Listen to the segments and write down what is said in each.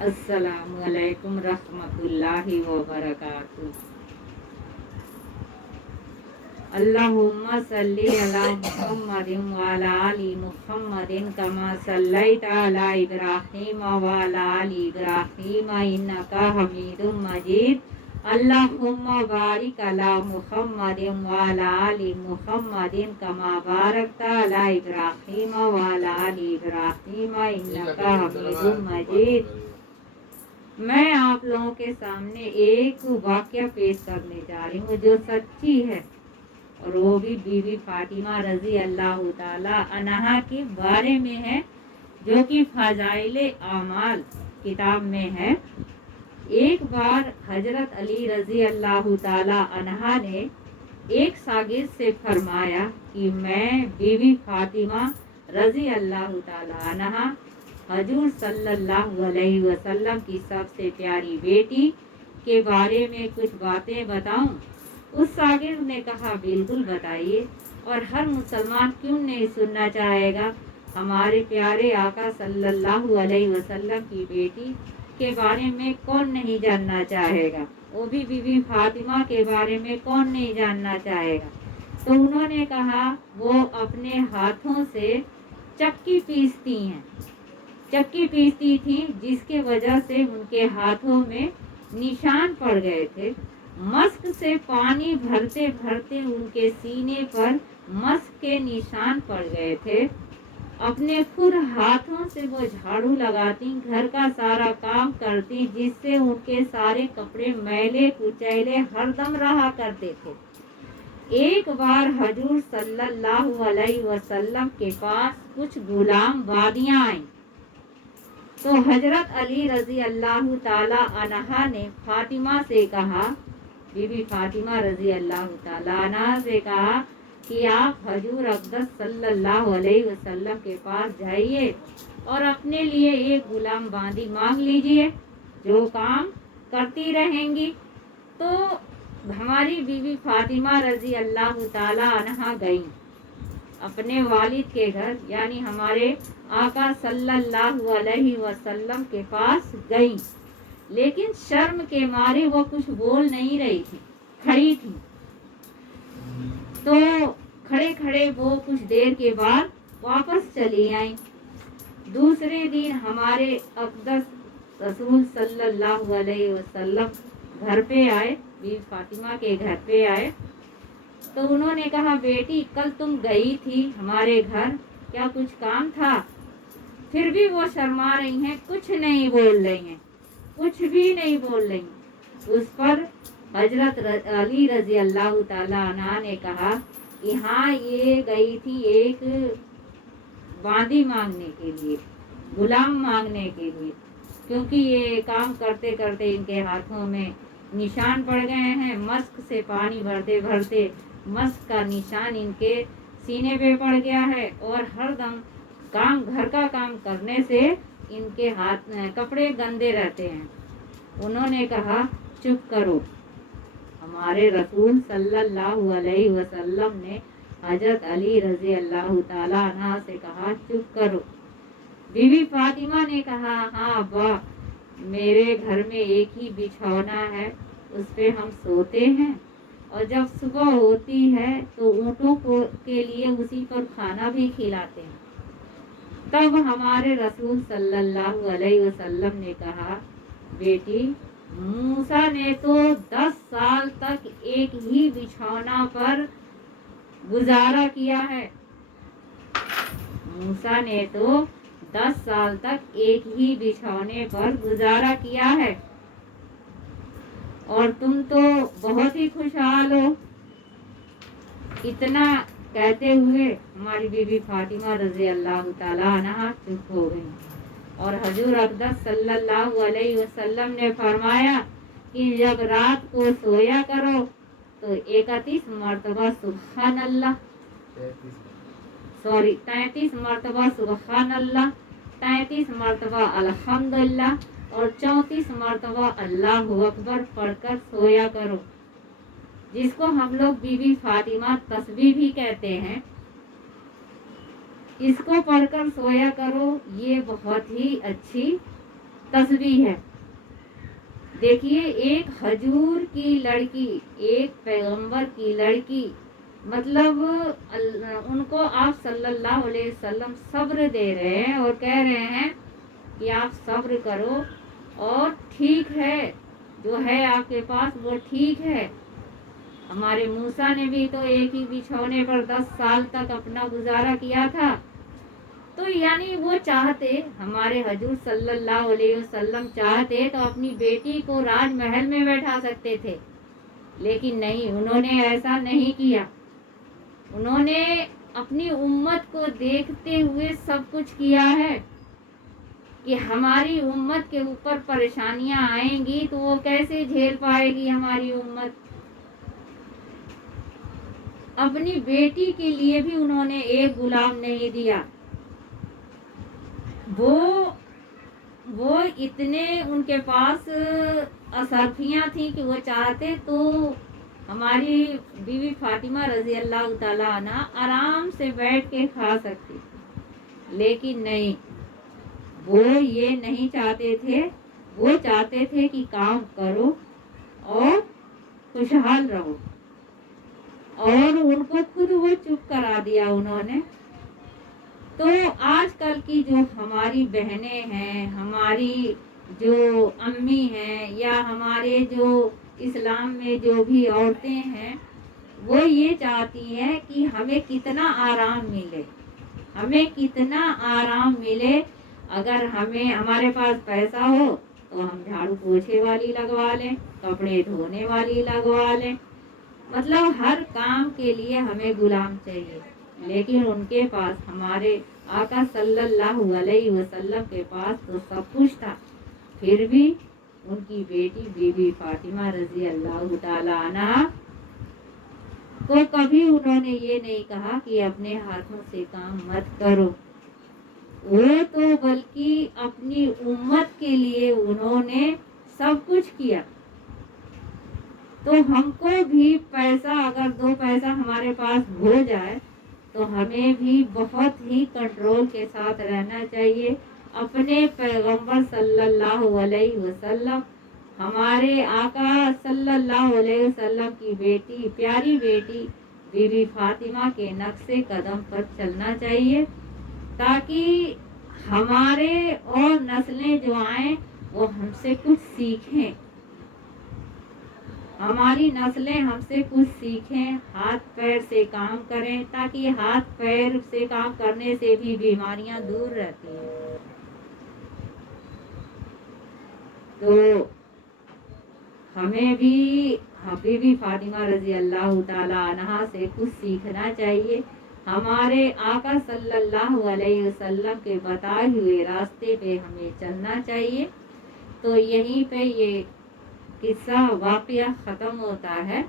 अस्सलामु अलैकुम रहमतुल्लाहि व बरकातुहू। अल्लाहुम्मा सल्ली अला मुहम्मदिन व अला आलि मुहम्मदिन कमा सल्लैता अला इब्राहीम व अला आलि इब्राहीम इन्नका हमीदुम मजीद। अल्लाहुम्मा बारिक अला मुहम्मदिन व अला आलि मुहम्मदिन कमा बारकता अला इब्राहीम व अला आलि इब्राहीम इन्नका हमीदुम मजीद। मैं आप लोगों के सामने एक वाक़या पेश करने जा रही हूँ जो सच्ची है, और वो भी बीवी फातिमा रजी अल्लाह ताला अन्हा के बारे में है, जो कि फजाइले आमाल किताब में है। एक बार हजरत अली रजी अल्लाह ताला अन्हा ने एक शागिर्द से फरमाया कि मैं बीवी फातिमा रजी अल्लाह ताला अन्हा हजूर सल्लल्लाहु अलैहि वसल्लम की सबसे प्यारी बेटी के बारे में कुछ बातें बताऊं। उस शागिर्द ने कहा, बिल्कुल बताइए, और हर मुसलमान क्यों नहीं सुनना चाहेगा। हमारे प्यारे आका सल्लल्लाहु अलैहि वसल्लम की बेटी के बारे में कौन नहीं जानना चाहेगा, वो भी बीवी फातिमा के बारे में कौन नहीं जानना चाहेगा। तो उन्होंने कहा, वो अपने हाथों से चक्की पीसती थी, जिसके वजह से उनके हाथों में निशान पड़ गए थे। मस्क से पानी भरते भरते उनके सीने पर मस्क के निशान पड़ गए थे। अपने खुद हाथों से वो झाड़ू लगाती, घर का सारा काम करती, जिससे उनके सारे कपड़े मैले कुचैले हरदम रहा करते थे। एक बार हजूर सल्लल्लाहु अलैहि वसल्लम के पास कुछ गुलाम वादियां आईं, तो हजरत अली रजी अल्लाह ताला अन्हा ने फातिमा से कहा, बीबी फातिमा रजी अल्लाह ताला अन्हा से कहा कि आप हजूर अक़दस सल्लल्लाहु अलैहि वसल्लम के पास जाइए और अपने लिए एक गुलाम बांदी मांग लीजिए, जो काम करती रहेंगी। तो हमारी बीबी फातिमा रजी अल्लाह ताला अन्हा गई अपने वालिद के घर, यानी हमारे आका सल्लल्लाहु अलैहि वसल्लम के पास गई, लेकिन शर्म के मारे वो कुछ बोल नहीं रही थी, खड़ी थी। तो खड़े खड़े वो कुछ देर के बाद वापस चली आई। दूसरे दिन हमारे अक़दस रसूल सल्लल्लाहु अलैहि वसल्लम घर पे आए, बीवी फातिमा के घर पे आए। तो उन्होंने कहा, बेटी कल तुम गई थी हमारे घर, क्या कुछ काम था? फिर भी वो शर्मा रही हैं, कुछ नहीं बोल रही हैं, कुछ भी नहीं बोल रही। उस पर हजरत अली रजी अल्लाह ताला अन्हा ने कहा कि हाँ, ये गई थी एक बांदी मांगने के लिए, गुलाम मांगने के लिए, क्योंकि ये काम करते करते इनके हाथों में निशान पड़ गए हैं। मस्क से पानी भरते भरते मस्क का निशान इनके सीने पे पड़ गया है, और हरदम घर का काम करने से इनके हाथ कपड़े गंदे रहते हैं। उन्होंने कहा, चुप करो। हमारे रसूल सल्लल्लाहु अलैहि वसल्लम ने हजरत अली रजी अल्लाह ताला अन्हा से कहा, चुप करो। बीवी फातिमा ने कहा, हाँ अब्बा, मेरे घर में एक ही बिछौना है, उस पे हम सोते हैं, और जब सुबह होती है तो ऊँटों के लिए उसी पर खाना भी खिलाते हैं। तब हमारे रसूल सल्लल्लाहु अलैहि वसल्लम ने कहा, बेटी, मूसा ने तो 10 साल तक एक ही बिछौना पर गुजारा किया है। मूसा ने तो 10 साल तक एक ही बिछौने पर गुजारा किया है, और तुम तो बहुत ही खुशहाल हो। इतना कहते हुए हमारी बीबी फातिमा रजी अल्लाह ताला अन्हा चुप हो गई, और हजूर अक़दस सल्लल्लाहु अलैहि वसल्लम ने फरमाया कि जब रात को सोया करो तो 31 मरतबा सुबहान अल्लाह, 33 मरतबा सुबहान अल्लाह, 33 मरतबा अल्हम्दुलिल्लाह, और 34 मरतबा अल्लाहु अकबर पढ़कर सोया करो, जिसको हम लोग बीबी फातिमा तस्बीह भी कहते हैं। इसको पढ़कर सोया करो, ये बहुत ही अच्छी तस्बीह है। देखिए, एक हजूर की लड़की, एक पैगंबर की लड़की, मतलब उनको आप सल्लल्लाहु अलैहि वसल्लम सब्र दे रहे हैं और कह रहे हैं कि आप सब्र करो और ठीक है, जो है आपके पास वो ठीक है। हमारे मूसा ने भी तो एक ही बिछौने पर 10 साल तक अपना गुजारा किया था। तो यानी वो चाहते, हमारे हजूर सल्लल्लाहु अलैहि वसल्लम चाहते तो अपनी बेटी को राजमहल में बैठा सकते थे, लेकिन नहीं, उन्होंने ऐसा नहीं किया। उन्होंने अपनी उम्मत को देखते हुए सब कुछ किया है कि हमारी उम्मत के ऊपर परेशानियां आएंगी तो वो कैसे झेल पाएगी हमारी उम्मत। अपनी बेटी के लिए भी उन्होंने एक गुलाम नहीं दिया। वो इतने उनके पास असरफियाँ थी कि वो चाहते तो हमारी बीवी फातिमा रजी अल्लाह ताला अन्हा आराम से बैठ के खा सकती, लेकिन नहीं, वो ये नहीं चाहते थे। वो चाहते थे कि काम करो और खुशहाल रहो, और उनको खुद वो चुप करा दिया उन्होंने। तो आजकल की जो हमारी बहनें हैं, हमारी जो अम्मी हैं, या हमारे जो इस्लाम में जो भी औरतें हैं, वो ये चाहती हैं कि हमें कितना आराम मिले, हमें कितना आराम मिले। अगर हमारे पास पैसा हो तो हम झाड़ू पोछे वाली लगवा लें, कपड़े धोने वाली लगवा लें, मतलब हर काम के लिए हमें गुलाम चाहिए। लेकिन उनके पास, हमारे आका सल्लल्लाहु अलैहि वसल्लम के पास तो सब कुछ था, फिर भी उनकी बेटी बीबी फातिमा रजी अल्लाह ताला अन्हा को कभी उन्होंने ये नहीं कहा कि अपने हाथों से काम मत करो। वो तो बल्कि अपनी उम्मत के लिए उन्होंने सब कुछ किया। तो हमको भी पैसा, अगर 2 पैसा हमारे पास हो जाए तो हमें भी बहुत ही कंट्रोल के साथ रहना चाहिए। अपने पैगंबर सल्लल्लाहु अलैहि वसल्लम, हमारे आका सल्लल्लाहु अलैहि वसल्लम की बेटी, प्यारी बेटी बीबी फातिमा के नक्शे कदम पर चलना चाहिए, ताकि हमारे और नस्लें जो आए वो हमसे कुछ सीखें, हमारी नस्लें हमसे कुछ सीखें, हाथ पैर से काम करें, ताकि हाथ पैर से काम करने से भी बीमारियां दूर रहती हैं। तो हमें भी बीबी फातिमा रजी अल्लाह ताला अन्हा से कुछ सीखना चाहिए। हमारे आका सल्लल्लाहु अलैहि वसल्लम के बताए हुए रास्ते पे हमें चलना चाहिए। तो यहीं पे ये किस्सा वाक़या ख़त्म होता है।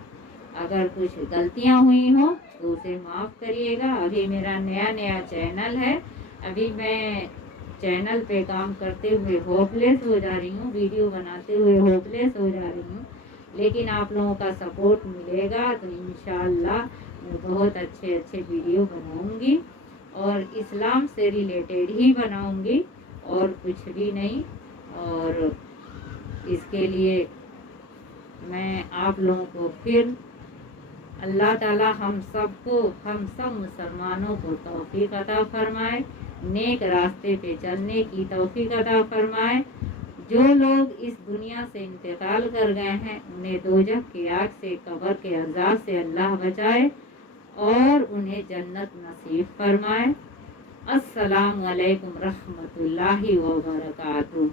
अगर कुछ गलतियाँ हुई हो तो उसे माफ़ करिएगा। अभी मेरा नया चैनल है, अभी मैं चैनल पे काम करते हुए होपलेस हो जा रही हूँ, वीडियो बनाते हुए होपलेस हो जा रही हूँ, लेकिन आप लोगों का सपोर्ट मिलेगा तो इंशाअल्लाह मैं बहुत अच्छे वीडियो बनाऊँगी, और इस्लाम से रिलेटेड ही बनाऊँगी और कुछ भी नहीं। और इसके लिए मैं आप लोगों को फिर, अल्लाह ताला हम सब मुसलमानों को तौफीक अता फरमाए, नेक रास्ते पे चलने की तौफीक अता फरमाए। जो लोग इस दुनिया से इंतकाल कर गए हैं उन्हें दोजख की आग से, कब्र के अज़ाब से अल्लाह बचाए और उन्हें जन्नत नसीब फरमाए। अस्सलामु अलैकुम रहमतुल्लाहि व बरकातुहू।